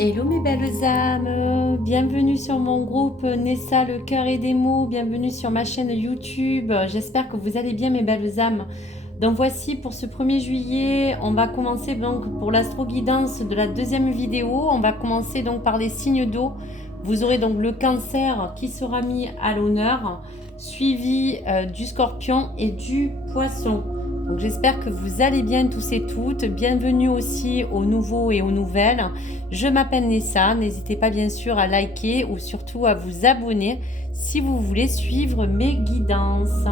Hello mes belles âmes, bienvenue sur mon groupe Nessa le cœur et des mots, bienvenue sur ma chaîne YouTube, j'espère que vous allez bien mes belles âmes. Donc voici pour ce 1er juillet, on va commencer donc pour l'astro-guidance de la deuxième vidéo, on va commencer donc par les signes d'eau. Vous aurez donc le cancer qui sera mis à l'honneur, suivi du scorpion et du poisson. Donc j'espère que vous allez bien tous et toutes. Bienvenue aussi aux nouveaux et aux nouvelles. Je m'appelle Nessa. N'hésitez pas bien sûr à liker ou surtout à vous abonner si vous voulez suivre mes guidances.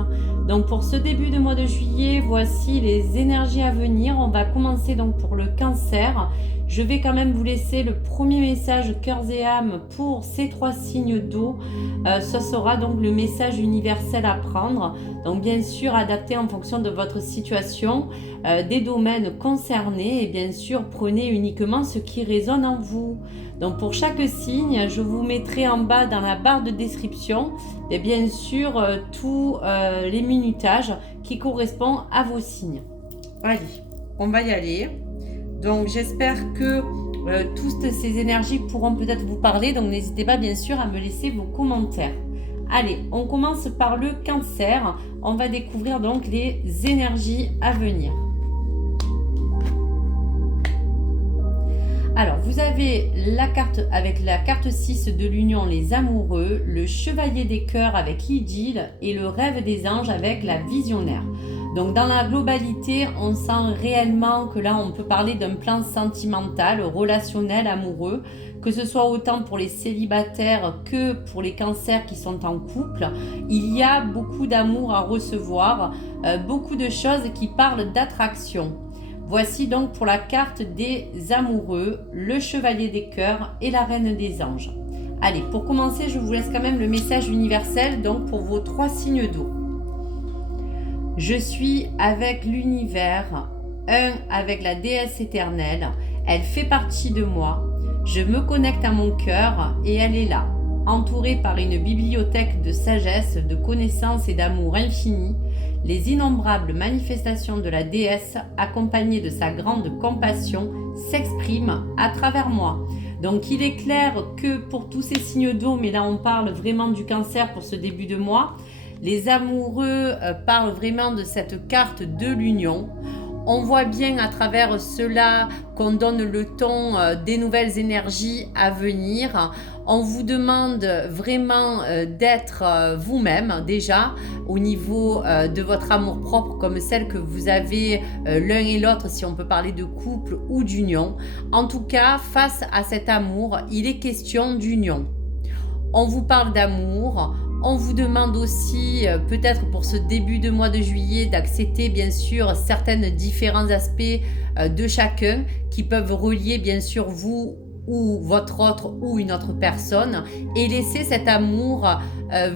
Donc pour ce début de mois de juillet, voici les énergies à venir. On va commencer donc pour le cancer. Je vais quand même vous laisser le premier message cœurs et âmes pour ces 3 signes d'eau. Ce sera donc le message universel à prendre. Donc bien sûr adapté en fonction de votre situation, des domaines concernés et bien sûr prenez uniquement ce qui résonne en vous. Donc pour chaque signe, je vous mettrai en bas dans la barre de description et bien sûr tous les minutages qui correspondent à vos signes. Allez, on va y aller. Donc j'espère que toutes ces énergies pourront peut-être vous parler. Donc n'hésitez pas bien sûr à me laisser vos commentaires. Allez, on commence par le cancer. On va découvrir donc les énergies à venir. Alors, vous avez la carte avec la carte 6 de l'union, les amoureux, le chevalier des cœurs avec l'idylle et le rêve des anges avec la visionnaire. Donc, dans la globalité, on sent réellement que là, on peut parler d'un plan sentimental, relationnel, amoureux, que ce soit autant pour les célibataires que pour les cancers qui sont en couple. Il y a beaucoup d'amour à recevoir, beaucoup de choses qui parlent d'attraction. Voici donc pour la carte des amoureux, le chevalier des cœurs et la reine des anges. Allez, pour commencer, je vous laisse quand même le message universel donc pour vos 3 signes d'eau. Je suis avec l'univers, un avec la déesse éternelle, elle fait partie de moi, je me connecte à mon cœur et elle est là, entourée par une bibliothèque de sagesse, de connaissances et d'amour infini. Les innombrables manifestations de la déesse, accompagnées de sa grande compassion, s'expriment à travers moi. Donc il est clair que pour tous ces signes d'eau, mais là on parle vraiment du cancer pour ce début de mois, les amoureux parlent vraiment de cette carte de l'union. On voit bien à travers cela qu'on donne le ton des nouvelles énergies à venir. On vous demande vraiment d'être vous-même déjà au niveau de votre amour-propre comme celle que vous avez l'un et l'autre si on peut parler de couple ou d'union. En tout cas, face à cet amour, il est question d'union. On vous parle d'amour. On vous demande aussi, peut-être pour ce début de mois de juillet, d'accepter bien sûr certains différents aspects de chacun qui peuvent relier bien sûr vous ou votre autre ou une autre personne et laisser cet amour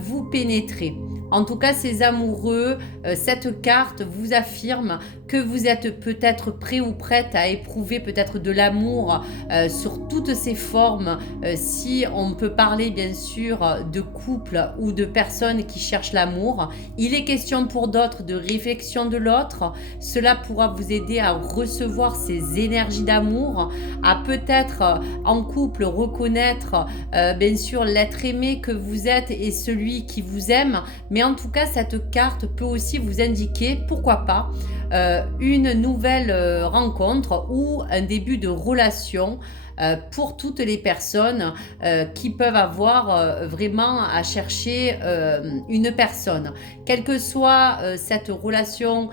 vous pénétrer. En tout cas, ces amoureux, cette carte vous affirme que vous êtes peut-être prêt ou prête à éprouver peut-être de l'amour sur toutes ses formes, si on peut parler bien sûr de couple ou de personnes qui cherchent l'amour. Il est question pour d'autres de réflexion de l'autre. Cela pourra vous aider à recevoir ces énergies d'amour, à peut-être en couple reconnaître bien sûr l'être aimé que vous êtes et celui qui vous aime. Mais en tout cas, cette carte peut aussi vous indiquer, pourquoi pas, une nouvelle rencontre ou un début de relation pour toutes les personnes qui peuvent avoir vraiment à chercher une personne. Quelle que soit cette relation,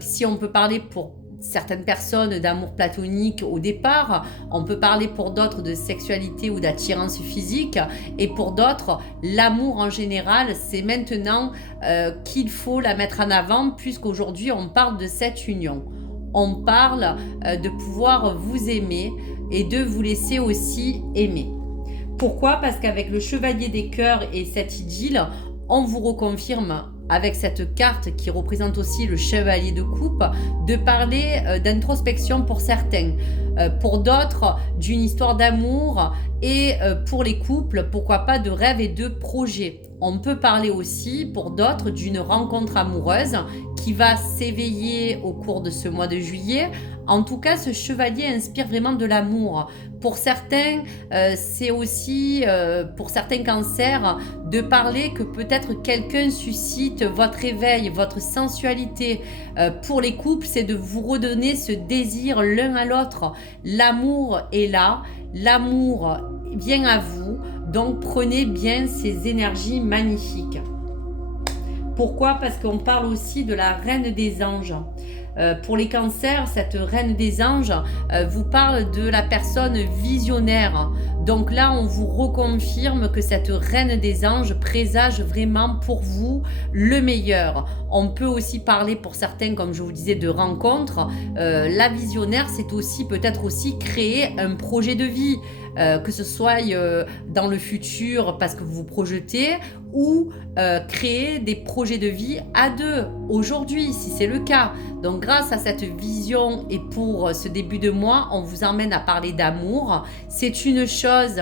si on peut parler pour certaines personnes d'amour platonique au départ, on peut parler pour d'autres de sexualité ou d'attirance physique, et pour d'autres, l'amour en général, c'est maintenant qu'il faut la mettre en avant, puisqu'aujourd'hui on parle de cette union. On parle de pouvoir vous aimer et de vous laisser aussi aimer. Pourquoi ? Parce qu'avec le chevalier des cœurs et cette idylle, on vous reconfirme avec cette carte qui représente aussi le chevalier de coupe, de parler d'introspection pour certains. pour d'autres d'une histoire d'amour et pour les couples, pourquoi pas de rêves et de projets. On peut parler aussi pour d'autres d'une rencontre amoureuse qui va s'éveiller au cours de ce mois de juillet. En tout cas, ce chevalier inspire vraiment de l'amour. Pour certains, c'est aussi, pour certains cancers, de parler que peut-être quelqu'un suscite votre éveil, votre sensualité. Pour les couples, c'est de vous redonner ce désir l'un à l'autre. L'amour est là, l'amour vient à vous, donc prenez bien ces énergies magnifiques. Pourquoi? Parce qu'on parle aussi de la reine des anges. Pour les cancers, cette reine des anges vous parle de la personne visionnaire. Donc là, on vous reconfirme que cette reine des anges présage vraiment pour vous le meilleur. On peut aussi parler pour certains, comme je vous disais, de rencontres. La visionnaire, c'est aussi peut-être aussi créer un projet de vie. Que ce soit dans le futur parce que vous vous projetez ou créer des projets de vie à deux aujourd'hui si c'est le cas. Donc grâce à cette vision et pour ce début de mois, on vous emmène à parler d'amour. C'est une chose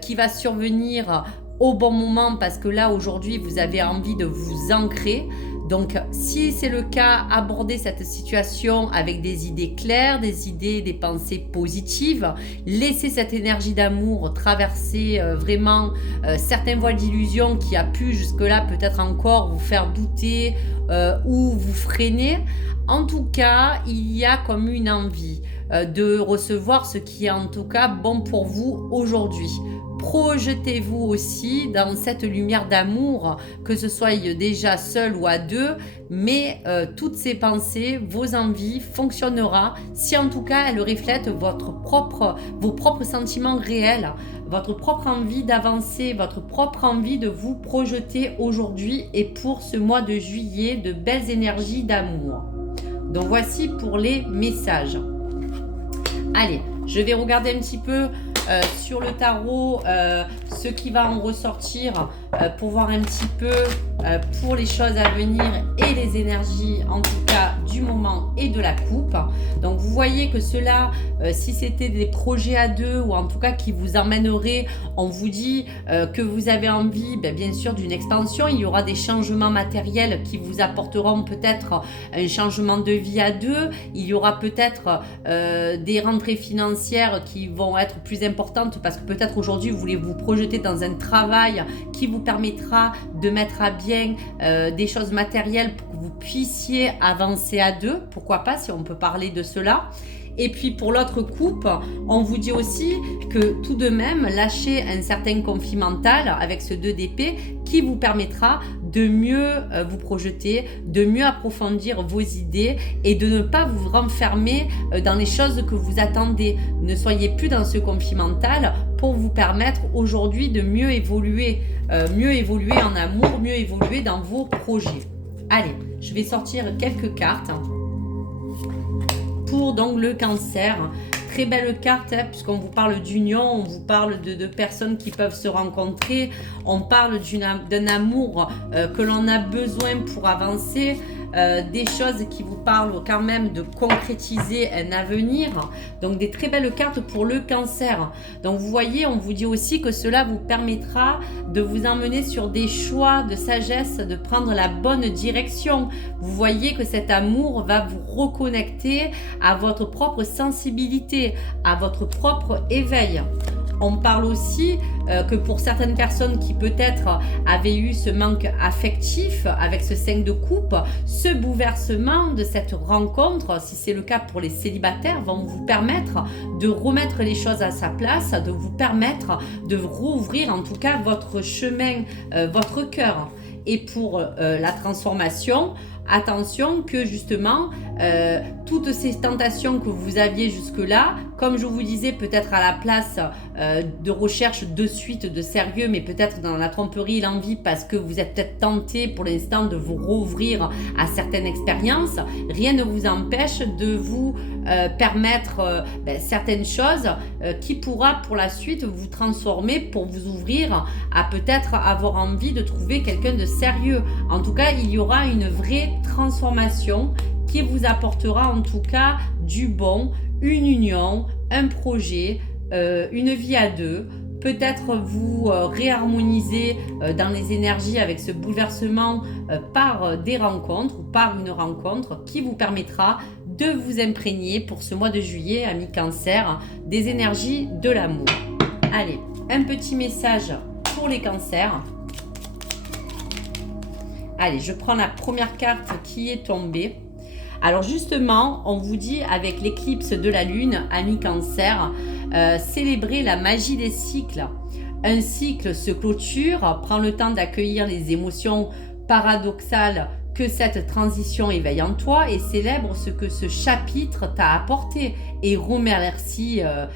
qui va survenir au bon moment parce que là aujourd'hui vous avez envie de vous ancrer. Donc, si c'est le cas, abordez cette situation avec des idées claires, des idées, des pensées positives. Laissez cette énergie d'amour traverser vraiment certains voiles d'illusion qui a pu jusque-là peut-être encore vous faire douter ou vous freiner. En tout cas, il y a comme une envie de recevoir ce qui est en tout cas bon pour vous aujourd'hui. Projetez-vous aussi dans cette lumière d'amour, que ce soit déjà seul ou à deux, mais toutes ces pensées, vos envies fonctionnera si en tout cas elles reflètent vos propres sentiments réels, votre propre envie d'avancer, votre propre envie de vous projeter aujourd'hui et pour ce mois de juillet de belles énergies d'amour. Donc voici pour les messages. Allez, je vais regarder un petit peu sur le tarot ce qui va en ressortir pour voir un petit peu pour les choses à venir et les énergies en tout cas du moment et de la coupe. Donc vous voyez que cela, si c'était des projets à deux ou en tout cas qui vous emmèneraient, on vous dit que vous avez envie bien sûr d'une expansion, il y aura des changements matériels qui vous apporteront peut-être un changement de vie à deux, il y aura peut-être des rentrées financières qui vont être plus importantes parce que peut-être aujourd'hui vous voulez vous projeter dans un travail qui vous permettra de mettre à bien des choses matérielles pour que vous puissiez avancer à deux, pourquoi pas si on peut parler de cela. Et puis pour l'autre coupe, on vous dit aussi que tout de même, lâchez un certain conflit mental avec ce 2 d'épée qui vous permettra de mieux vous projeter, de mieux approfondir vos idées et de ne pas vous renfermer dans les choses que vous attendez. Ne soyez plus dans ce conflit mental pour vous permettre aujourd'hui de mieux évoluer en amour, mieux évoluer dans vos projets. Allez, je vais sortir quelques cartes. Pour donc le cancer, très belle carte puisqu'on vous parle d'union, on vous parle de personnes qui peuvent se rencontrer, on parle d'un amour que l'on a besoin pour avancer, des choses qui vous parlent quand même de concrétiser un avenir, donc des très belles cartes pour le cancer. Donc vous voyez, on vous dit aussi que cela vous permettra de vous emmener sur des choix de sagesse, de prendre la bonne direction. Vous voyez que cet amour va vous reconnecter à votre propre sensibilité, à votre propre éveil. On parle aussi que pour certaines personnes qui peut-être avaient eu ce manque affectif avec ce 5 de coupe, ce bouleversement de cette rencontre, si c'est le cas pour les célibataires, vont vous permettre de remettre les choses à sa place, de vous permettre de rouvrir en tout cas votre chemin, votre cœur. Et pour la transformation, attention que justement, toutes ces tentations que vous aviez jusque-là, comme je vous disais, peut-être à la place de recherche de suite, de sérieux, mais peut-être dans la tromperie, l'envie, parce que vous êtes peut-être tenté pour l'instant de vous rouvrir à certaines expériences, rien ne vous empêche de vous permettre certaines choses qui pourra pour la suite vous transformer pour vous ouvrir à peut-être avoir envie de trouver quelqu'un de sérieux. En tout cas, il y aura une vraie transformation qui vous apportera en tout cas du bon, une union, un projet, une vie à deux. Peut-être vous réharmoniser dans les énergies avec ce bouleversement par des rencontres ou par une rencontre qui vous permettra de vous imprégner pour ce mois de juillet, amis Cancer, des énergies de l'amour. Allez, un petit message pour les cancers. Allez, je prends la première carte qui est tombée. Alors justement, on vous dit avec l'éclipse de la lune, amis Cancer, célébrer la magie des cycles. Un cycle se clôture, prend le temps d'accueillir les émotions paradoxales que cette transition éveille en toi et célèbre ce que ce chapitre t'a apporté et remercie-le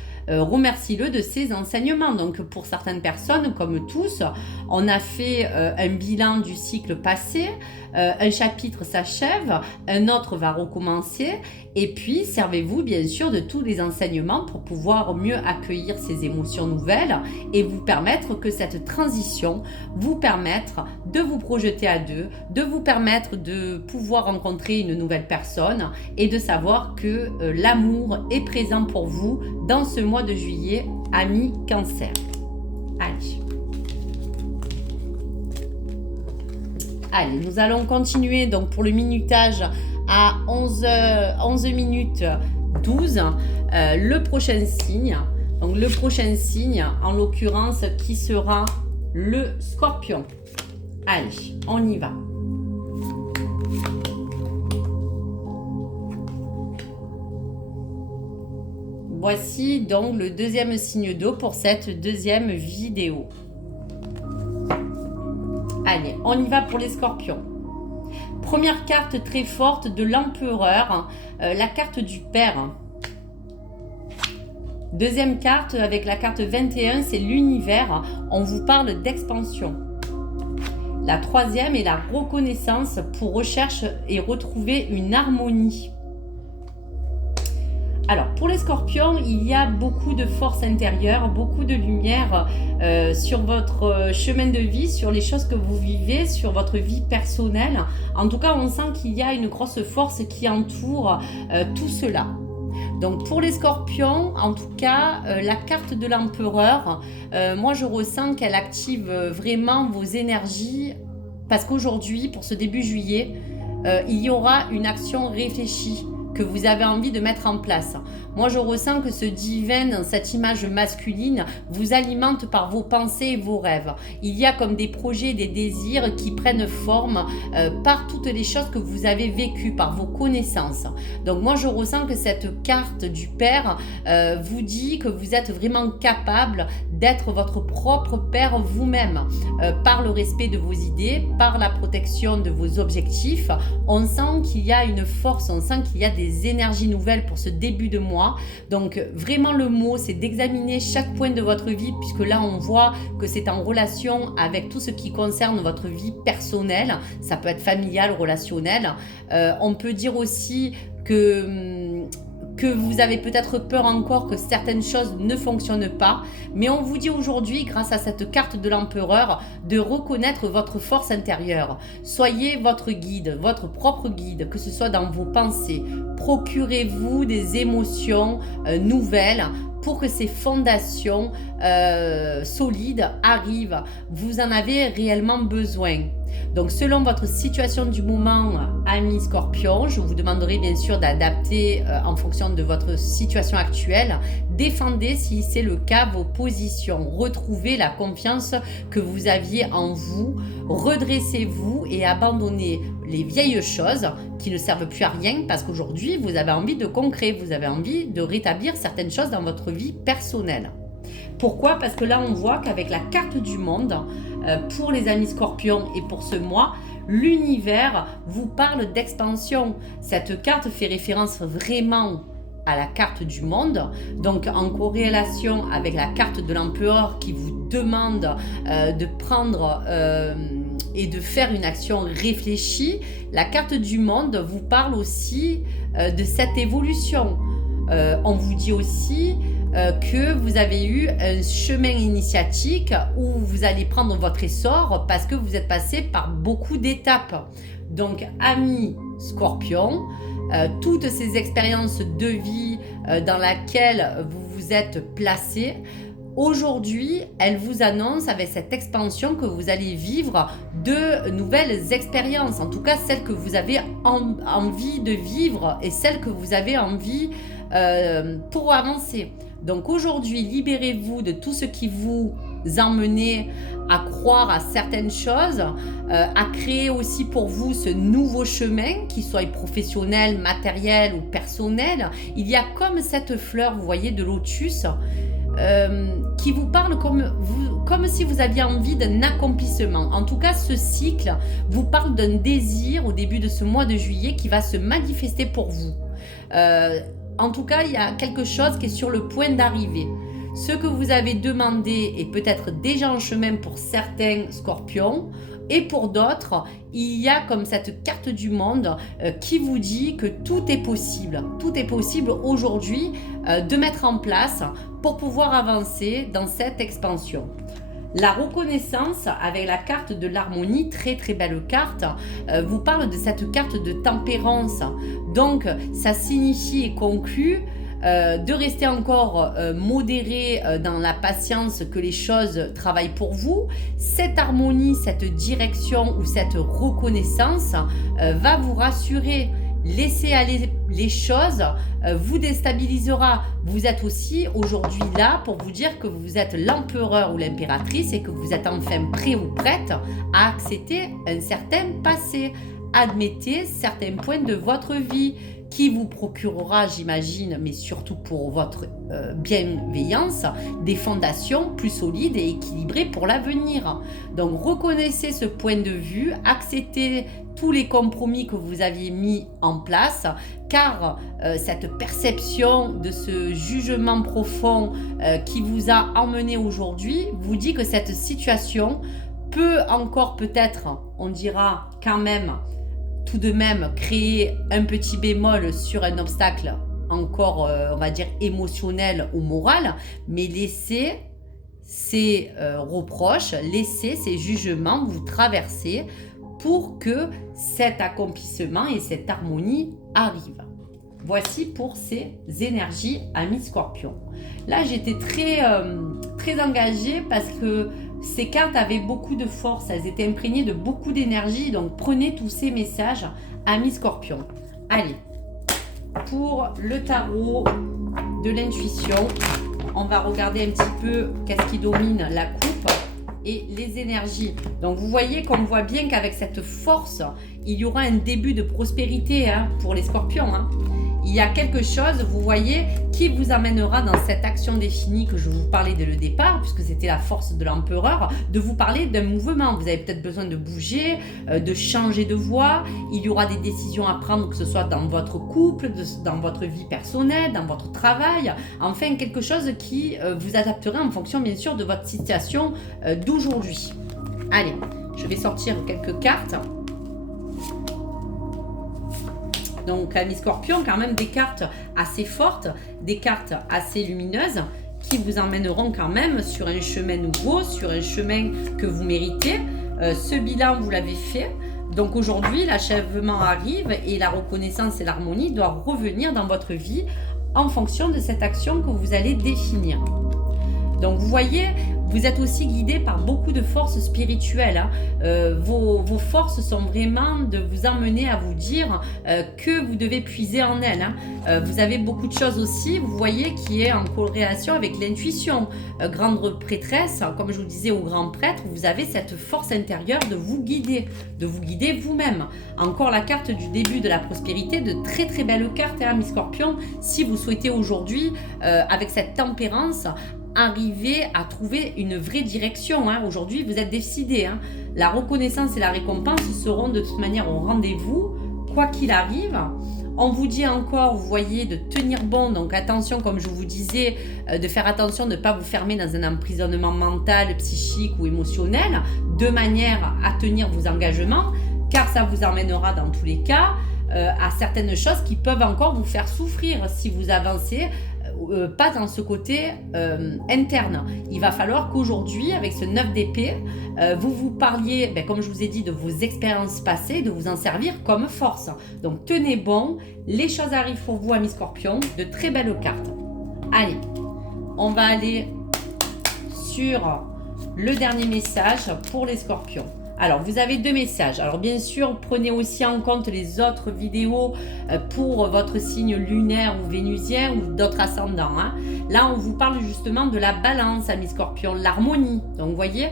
de ses enseignements. Donc pour certaines personnes, comme tous, on a fait un bilan du cycle passé, un chapitre s'achève, un autre va recommencer et puis servez-vous bien sûr de tous les enseignements pour pouvoir mieux accueillir ces émotions nouvelles et vous permettre que cette transition vous permette de vous projeter à deux, de vous permettre de pouvoir rencontrer une nouvelle personne et de savoir que l'amour est présent pour vous dans ce mois de juillet, amis Cancer. Allez, nous allons continuer donc pour le minutage à 11 minutes 12. Le prochain signe, donc le prochain signe en l'occurrence qui sera le Scorpion. Allez, on y va. Voici donc le deuxième signe d'eau pour cette deuxième vidéo. Allez, on y va pour les scorpions. Première carte très forte de l'empereur, la carte du père. Deuxième carte avec la carte 21, c'est l'univers. On vous parle d'expansion. La troisième est la reconnaissance pour recherche et retrouver une harmonie. Alors, pour les scorpions, il y a beaucoup de force intérieure, beaucoup de lumière sur votre chemin de vie, sur les choses que vous vivez, sur votre vie personnelle. En tout cas, on sent qu'il y a une grosse force qui entoure tout cela. Donc, pour les scorpions, en tout cas, la carte de l'empereur, moi, je ressens qu'elle active vraiment vos énergies parce qu'aujourd'hui, pour ce début juillet, il y aura une action réfléchie que vous avez envie de mettre en place. Moi, je ressens que ce divin, cette image masculine, vous alimente par vos pensées et vos rêves. Il y a comme des projets, des désirs qui prennent forme par toutes les choses que vous avez vécues, par vos connaissances. Donc moi, je ressens que cette carte du Père vous dit que vous êtes vraiment capable d'être votre propre Père vous-même, par le respect de vos idées, par la protection de vos objectifs. On sent qu'il y a une force, on sent qu'il y a des énergies nouvelles pour ce début de mois. Donc vraiment le mot, c'est d'examiner chaque point de votre vie, puisque là on voit que c'est en relation avec tout ce qui concerne votre vie personnelle. Ça peut être familial, relationnel. On peut dire aussi que vous avez peut-être peur encore que certaines choses ne fonctionnent pas, mais on vous dit aujourd'hui, grâce à cette carte de l'empereur, de reconnaître votre force intérieure. Soyez votre guide, votre propre guide, que ce soit dans vos pensées. Procurez-vous des émotions nouvelles pour que ces fondations solides arrivent. Vous en avez réellement besoin. Donc selon votre situation du moment, amis Scorpion, je vous demanderai bien sûr d'adapter en fonction de votre situation actuelle. Défendez, si c'est le cas, vos positions. Retrouvez la confiance que vous aviez en vous. Redressez-vous et abandonnez les vieilles choses qui ne servent plus à rien, parce qu'aujourd'hui, vous avez envie de concret, vous avez envie de rétablir certaines choses dans votre vie personnelle. Pourquoi ? Parce que là, on voit qu'avec la carte du monde, pour les amis Scorpions et pour ce mois, l'univers vous parle d'expansion. Cette carte fait référence vraiment à la carte du monde, donc en corrélation avec la carte de l'empereur qui vous demande de prendre et de faire une action réfléchie. La carte du monde vous parle aussi de cette évolution. On vous dit aussi que vous avez eu un chemin initiatique où vous allez prendre votre essor parce que vous êtes passé par beaucoup d'étapes. Donc, amis Scorpion, toutes ces expériences de vie dans laquelle vous vous êtes placé, aujourd'hui, elle vous annonce avec cette expansion que vous allez vivre de nouvelles expériences, en tout cas celles que vous avez envie de vivre et celles que vous avez envie pour avancer. Donc aujourd'hui, libérez-vous de tout ce qui vous emmenait à croire à certaines choses, à créer aussi pour vous ce nouveau chemin, qu'il soit professionnel, matériel ou personnel. Il y a comme cette fleur, vous voyez, de lotus, qui vous parle comme si vous aviez envie d'un accomplissement. En tout cas, ce cycle vous parle d'un désir au début de ce mois de juillet qui va se manifester pour vous. En tout cas, il y a quelque chose qui est sur le point d'arriver. Ce que vous avez demandé est peut-être déjà en chemin pour certains scorpions, et pour d'autres, il y a comme cette carte du monde qui vous dit que tout est possible. Tout est possible aujourd'hui de mettre en place pour pouvoir avancer dans cette expansion. La reconnaissance avec la carte de l'harmonie, très très belle carte, vous parle de cette carte de tempérance. Donc ça signifie et conclut de rester encore modéré dans la patience que les choses travaillent pour vous. Cette harmonie, cette direction ou cette reconnaissance va vous rassurer. Laisser aller les choses vous déstabilisera. Vous êtes aussi aujourd'hui là pour vous dire que vous êtes l'empereur ou l'impératrice et que vous êtes enfin prêt ou prête à accepter un certain passé. Admettez certains points de votre vie qui vous procurera, j'imagine, mais surtout pour votre bienveillance, des fondations plus solides et équilibrées pour l'avenir. Donc reconnaissez ce point de vue, acceptez tous les compromis que vous aviez mis en place, car cette perception de ce jugement profond qui vous a emmené aujourd'hui vous dit que cette situation peut encore peut-être, on dira quand même, tout de même créer un petit bémol sur un obstacle encore, on va dire, émotionnel ou moral, mais laissez ces reproches, laissez ces jugements vous traverser pour que cet accomplissement et cette harmonie arrivent. Voici pour ces énergies, amis Scorpion. Là, j'étais très engagée parce que ces cartes avaient beaucoup de force, elles étaient imprégnées de beaucoup d'énergie, donc prenez tous ces messages, amis Scorpion. Allez, pour le tarot de l'intuition, on va regarder un petit peu qu'est-ce qui domine la coupe et les énergies. Donc vous voyez qu'on voit bien qu'avec cette force, il y aura un début de prospérité pour les Scorpions. Il y a quelque chose, vous voyez, qui vous amènera dans cette action définie que je vous parlais dès le départ, puisque c'était la force de l'empereur, de vous parler d'un mouvement. Vous avez peut-être besoin de bouger, de changer de voie. Il y aura des décisions à prendre, que ce soit dans votre couple, dans votre vie personnelle, dans votre travail. Enfin, quelque chose qui vous adaptera en fonction, bien sûr, de votre situation d'aujourd'hui. Allez, je vais sortir quelques cartes. Donc, amis Scorpion, quand même des cartes assez fortes, des cartes assez lumineuses qui vous emmèneront quand même sur un chemin nouveau, sur un chemin que vous méritez. Ce bilan, vous l'avez fait. Donc aujourd'hui, l'achèvement arrive et la reconnaissance et l'harmonie doivent revenir dans votre vie en fonction de cette action que vous allez définir. Donc vous voyez, vous êtes aussi guidé par beaucoup de forces spirituelles. Vos forces sont vraiment de vous emmener à vous dire que vous devez puiser en elles. Vous avez beaucoup de choses aussi, vous voyez, qui est en corrélation avec l'intuition. Grande prêtresse, comme je vous disais, au grand prêtre, vous avez cette force intérieure de vous guider vous-même. Encore la carte du début de la prospérité, de très très belles cartes, amis Scorpion, si vous souhaitez aujourd'hui, avec cette tempérance, arriver à trouver une vraie direction. Aujourd'hui, vous êtes décidé. La reconnaissance et la récompense seront de toute manière au rendez-vous, quoi qu'il arrive. On vous dit encore, vous voyez, de tenir bon. Donc attention, comme je vous disais, de faire attention de ne pas vous fermer dans un emprisonnement mental, psychique ou émotionnel, de manière à tenir vos engagements, car ça vous emmènera dans tous les cas à certaines choses qui peuvent encore vous faire souffrir si vous avancez pas dans ce côté interne. Il va falloir qu'aujourd'hui, avec ce 9 d'épée, vous vous parliez, comme je vous ai dit, de vos expériences passées, de vous en servir comme force. Donc tenez bon, les choses arrivent pour vous, amis Scorpions, de très belles cartes. Allez, on va aller sur le dernier message pour les scorpions. Alors, vous avez 2 messages. Alors, bien sûr, prenez aussi en compte les autres vidéos pour votre signe lunaire ou vénusien ou d'autres ascendants. Hein. Là, on vous parle justement de la balance, amis scorpions, l'harmonie. Donc, vous voyez,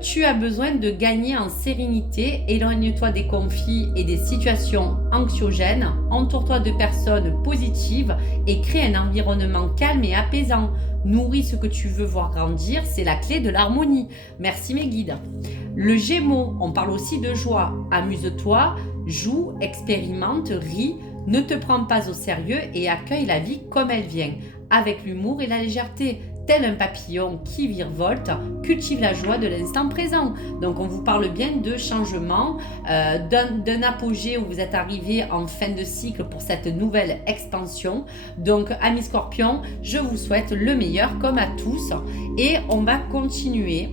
tu as besoin de gagner en sérénité. Éloigne-toi des conflits et des situations anxiogènes. Entoure-toi de personnes positives et crée un environnement calme et apaisant. Nourris ce que tu veux voir grandir, c'est la clé de l'harmonie. Merci mes guides. Le Gémeaux, on parle aussi de joie. Amuse-toi, joue, expérimente, ris, ne te prends pas au sérieux et accueille la vie comme elle vient, avec l'humour et la légèreté. Tel un papillon qui virevolte, cultive la joie de l'instant présent. Donc on vous parle bien de changement, d'un apogée où vous êtes arrivé en fin de cycle pour cette nouvelle expansion. Donc amis scorpions, je vous souhaite le meilleur comme à tous et on va continuer.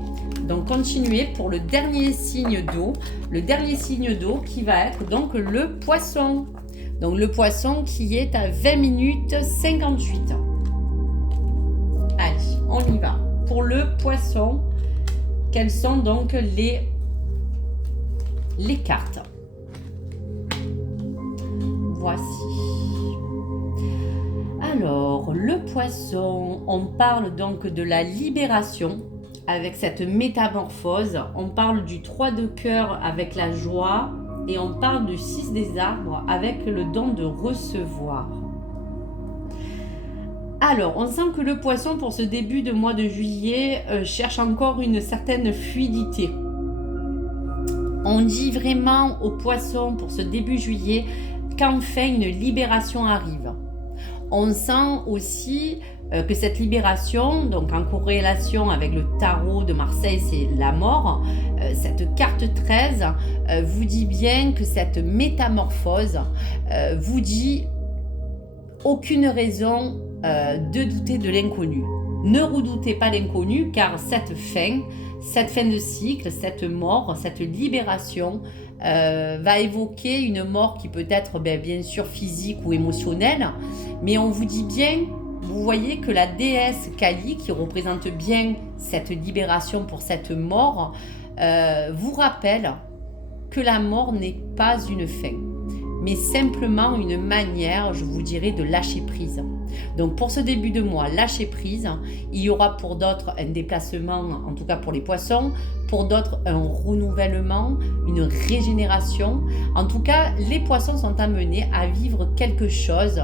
Donc continuez pour le dernier signe d'eau. Le dernier signe d'eau qui va être donc le poisson. Donc le poisson qui est à 20 minutes 58. Allez, on y va. Pour le poisson, quelles sont donc les cartes? Voici. Alors, le poisson, on parle donc de la libération avec cette métamorphose. On parle du 3 de cœur avec la joie et on parle du 6 des arbres avec le don de recevoir. Alors, on sent que le poisson, pour ce début de mois de juillet, cherche encore une certaine fluidité. On dit vraiment au poisson, pour ce début juillet, qu'enfin une libération arrive. On sent aussi que cette libération, donc en corrélation avec le tarot de Marseille, c'est la mort, cette carte 13 vous dit bien que cette métamorphose vous dit aucune raison de douter de l'inconnu. Ne redoutez pas l'inconnu car cette fin de cycle, cette mort, cette libération va évoquer une mort qui peut être bien sûr physique ou émotionnelle, mais on vous dit bien, vous voyez que la déesse Kali qui représente bien cette libération pour cette mort vous rappelle que la mort n'est pas une fin, mais simplement une manière, je vous dirais, de lâcher prise. Donc pour ce début de mois, lâcher prise. Il y aura pour d'autres un déplacement, en tout cas pour les poissons, pour d'autres un renouvellement, une régénération. En tout cas, les poissons sont amenés à vivre quelque chose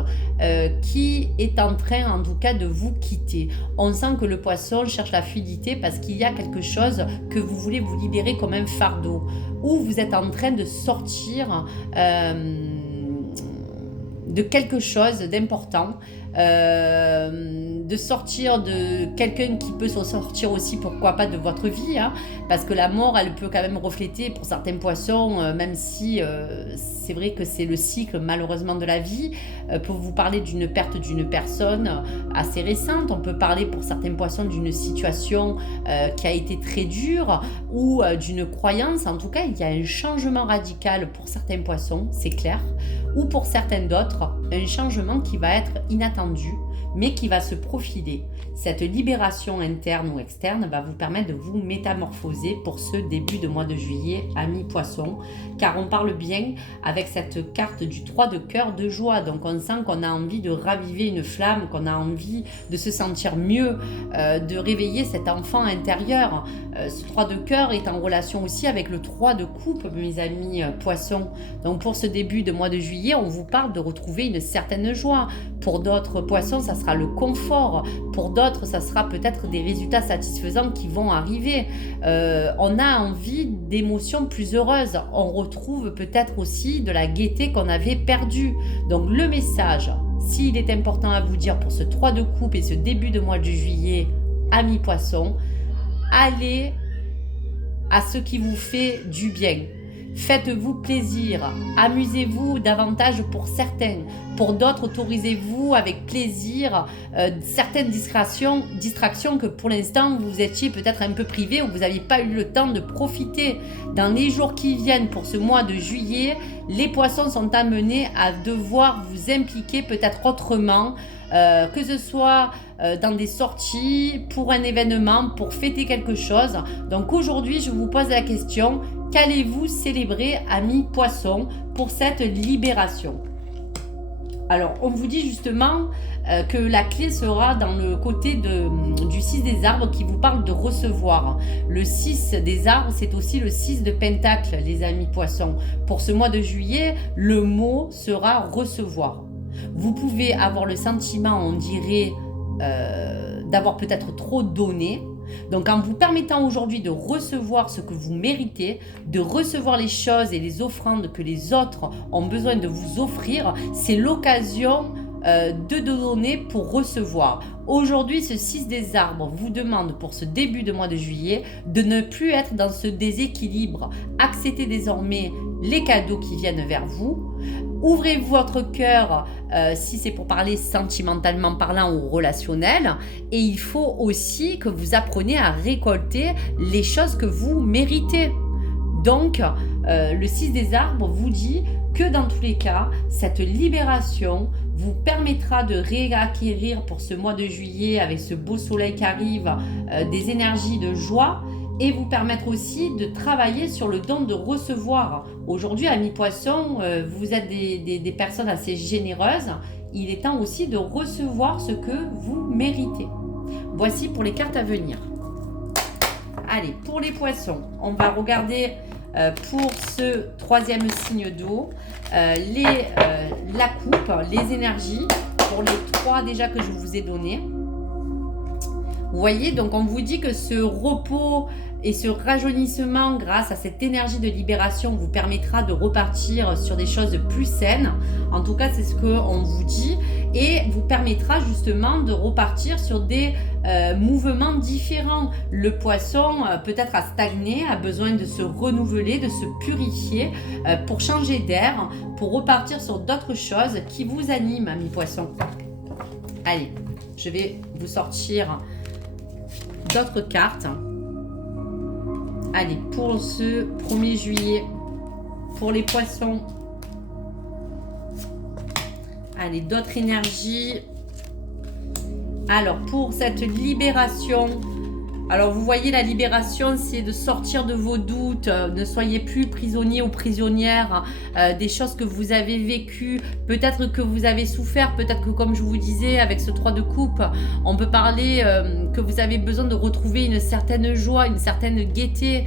qui est en train, en tout cas, de vous quitter. On sent que le poisson cherche la fluidité parce qu'il y a quelque chose que vous voulez vous libérer comme un fardeau, ou vous êtes en train de sortir de quelque chose d'important, de sortir de quelqu'un qui peut s'en sortir aussi, pourquoi pas, de votre vie, hein, parce que la mort, elle peut quand même refléter pour certains poissons, même si c'est vrai que c'est le cycle malheureusement de la vie, pour vous parler d'une perte d'une personne assez récente, on peut parler pour certains poissons d'une situation qui a été très dure, ou d'une croyance. En tout cas, il y a un changement radical pour certains poissons, c'est clair, ou pour certains d'autres, un changement qui va être inattendu, mais qui va se profiler. Cette libération interne ou externe va vous permettre de vous métamorphoser pour ce début de mois de juillet, amis poissons, car on parle bien avec cette carte du 3 de cœur de joie. Donc on sent qu'on a envie de raviver une flamme, qu'on a envie de se sentir mieux, de réveiller cet enfant intérieur. Ce 3 de cœur est en relation aussi avec le 3 de coupe, mes amis poissons. Donc pour ce début de mois de juillet, on vous parle de retrouver une certaine joie. Pour d'autres poissons, ça sera le confort. Pour d'autres, ça sera peut-être des résultats satisfaisants qui vont arriver. On a envie d'émotions plus heureuses. On retrouve peut-être aussi de la gaieté qu'on avait perdue. Donc le message, s'il est important à vous dire pour ce 3 de coupe et ce début de mois de juillet, amis poissons, allez à ce qui vous fait du bien. Faites-vous plaisir, amusez-vous davantage pour certains. Pour d'autres, autorisez-vous avec plaisir certaines distractions que pour l'instant vous étiez peut-être un peu privé ou vous n'aviez pas eu le temps de profiter. Dans les jours qui viennent pour ce mois de juillet, les poissons sont amenés à devoir vous impliquer peut-être autrement, que ce soit dans des sorties, pour un événement, pour fêter quelque chose. Donc aujourd'hui, je vous pose la question, qu'allez-vous célébrer, amis poissons, pour cette libération? Alors, on vous dit justement que la clé sera dans le côté du 6 des arbres qui vous parle de recevoir. Le 6 des arbres, c'est aussi le 6 de Pentacle, les amis poissons. Pour ce mois de juillet, le mot sera recevoir. Vous pouvez avoir le sentiment, on dirait, d'avoir peut-être trop donné. Donc en vous permettant aujourd'hui de recevoir ce que vous méritez, de recevoir les choses et les offrandes que les autres ont besoin de vous offrir, c'est l'occasion de donner pour recevoir. Aujourd'hui, ce 6 des arbres vous demande pour ce début de mois de juillet de ne plus être dans ce déséquilibre. Acceptez désormais les cadeaux qui viennent vers vous. Ouvrez votre cœur si c'est pour parler sentimentalement parlant ou relationnel. Et il faut aussi que vous appreniez à récolter les choses que vous méritez. Donc, le 6 des arbres vous dit que dans tous les cas, cette libération vous permettra de réacquérir pour ce mois de juillet avec ce beau soleil qui arrive des énergies de joie et vous permettre aussi de travailler sur le don de recevoir. Aujourd'hui, amis poissons, vous êtes des personnes assez généreuses. Il est temps aussi de recevoir ce que vous méritez. Voici pour les cartes à venir. Allez, pour les poissons, on va regarder pour ce troisième signe d'eau la coupe, les énergies pour les 3 déjà que je vous ai donnés. Vous voyez, donc on vous dit que ce repos et ce rajeunissement grâce à cette énergie de libération vous permettra de repartir sur des choses plus saines. En tout cas, c'est ce qu'on vous dit et vous permettra justement de repartir sur des mouvements différents. Le poisson peut-être a stagné, a besoin de se renouveler, de se purifier pour changer d'air, pour repartir sur d'autres choses qui vous animent, amis poissons. Allez, je vais vous sortir d'autres cartes. Allez, pour ce 1er juillet, pour les poissons. Allez, d'autres énergies. Alors, pour cette libération, alors vous voyez, la libération, c'est de sortir de vos doutes. Ne soyez plus prisonnier ou prisonnière des choses que vous avez vécues. Peut-être que vous avez souffert, peut-être que comme je vous disais, avec ce 3 de coupe, on peut parler que vous avez besoin de retrouver une certaine joie, une certaine gaieté.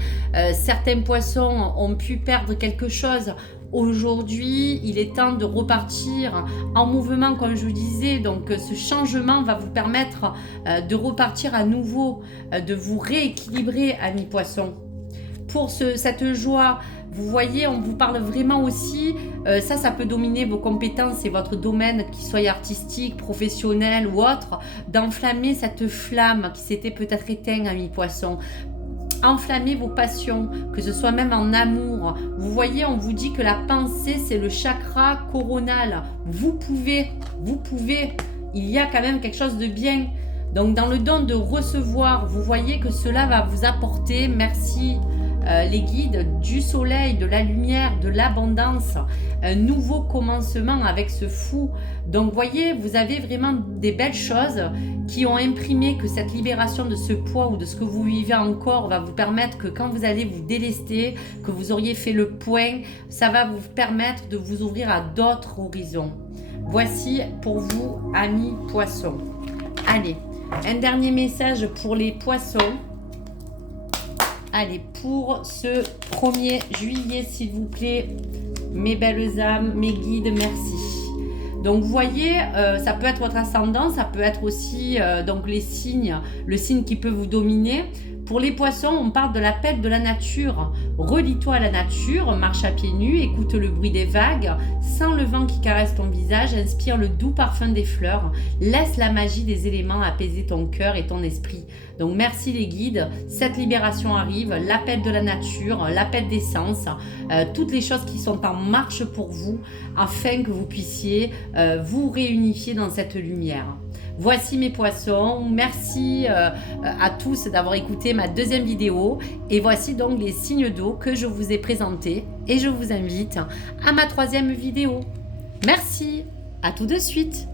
Certains poissons ont pu perdre quelque chose. Aujourd'hui, il est temps de repartir en mouvement, comme je vous disais. Donc, ce changement va vous permettre de repartir à nouveau, de vous rééquilibrer, amis poissons. Pour cette joie, vous voyez, on vous parle vraiment aussi, ça peut dominer vos compétences et votre domaine, qu'il soit artistique, professionnel ou autre, d'enflammer cette flamme qui s'était peut-être éteinte, amis poissons. Enflammez vos passions, que ce soit même en amour. Vous voyez, on vous dit que la pensée, c'est le chakra coronal. Vous pouvez, il y a quand même quelque chose de bien. Donc, dans le don de recevoir, vous voyez que cela va vous apporter, merci les guides, du soleil, de la lumière, de l'abondance, un nouveau commencement avec ce fou. Donc, voyez, vous avez vraiment des belles choses qui ont imprimé que cette libération de ce poids ou de ce que vous vivez encore va vous permettre que quand vous allez vous délester, que vous auriez fait le point, ça va vous permettre de vous ouvrir à d'autres horizons. Voici pour vous, amis poissons. Allez, un dernier message pour les poissons. Allez, pour ce 1er juillet, s'il vous plaît, mes belles âmes, mes guides, merci. Donc, vous voyez, ça peut être votre ascendant, ça peut être aussi donc les signes, le signe qui peut vous dominer. Pour les poissons, on parle de l'appel de la nature. Relie-toi à la nature, marche à pieds nus, écoute le bruit des vagues, sens le vent qui caresse ton visage, inspire le doux parfum des fleurs, laisse la magie des éléments apaiser ton cœur et ton esprit. Donc merci les guides, cette libération arrive, l'appel de la nature, l'appel des sens, toutes les choses qui sont en marche pour vous afin que vous puissiez vous réunifier dans cette lumière. Voici mes poissons, merci à tous d'avoir écouté ma deuxième vidéo et voici donc les signes d'eau que je vous ai présentés et je vous invite à ma troisième vidéo. Merci, à tout de suite.